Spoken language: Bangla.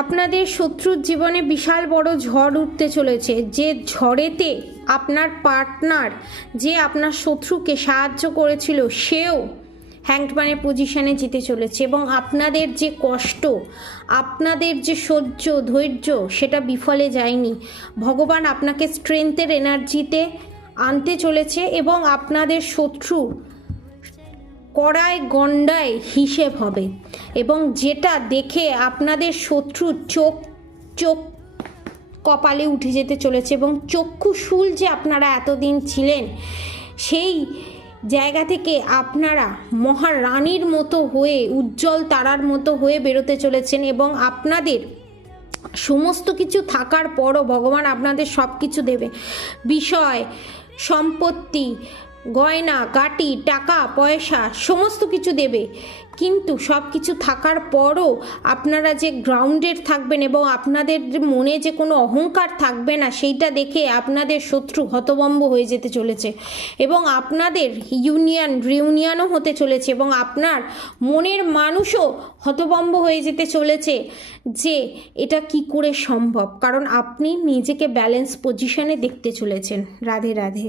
আপনাদের শত্রুর জীবনে বিশাল বড় ঝড় উঠতে চলেছে, যে ঝড়েতে আপনার পার্টনার, যে আপনার শত্রুকে সাহায্য করেছিল, সেও হ্যাংডম্যানের পজিশনে যেতে চলেছে এবং আপনাদের যে কষ্ট, আপনাদের যে সহ্য ধৈর্য, সেটা বিফলে যায়নি। ভগবান আপনাকে স্ট্রেংথের এনার্জিতে আনতে চলেছে এবং আপনাদের শত্রু কড়ায় গণ্ডায় হিসেব হবে এবং যেটা দেখে আপনাদের শত্রু চোখ চোখ কপালে উঠে যেতে চলেছে এবং চক্ষুশূল যে আপনারা এতদিন ছিলেন, সেই জায়গা থেকে আপনারা মহারানীর মতো হয়ে, উজ্জ্বল তারার মতো হয়ে বেরোতে চলেছেন এবং আপনাদের সমস্ত কিছু থাকার পরও ভগবান আপনাদের সব কিছু দেবে। বিষয়, সম্পত্তি, গয়না গাটি, টাকা পয়সা সমস্ত কিছু দেবে, কিন্তু সব কিছু থাকার পরও আপনারা যে গ্রাউন্ডেড থাকবেন এবং আপনাদের মনে যে কোনো অহংকার থাকবে না, সেইটা দেখে আপনাদের শত্রু হতভম্ব হয়ে যেতে চলেছে এবং আপনাদের রিউনিয়নও হতে চলেছে এবং আপনার মনের মানুষও হতভম্ব হয়ে যেতে চলেছে যে এটা কি করে সম্ভব, কারণ আপনি নিজেকে ব্যালেন্স পজিশনে দেখতে চলেছেন। রাধে রাধে।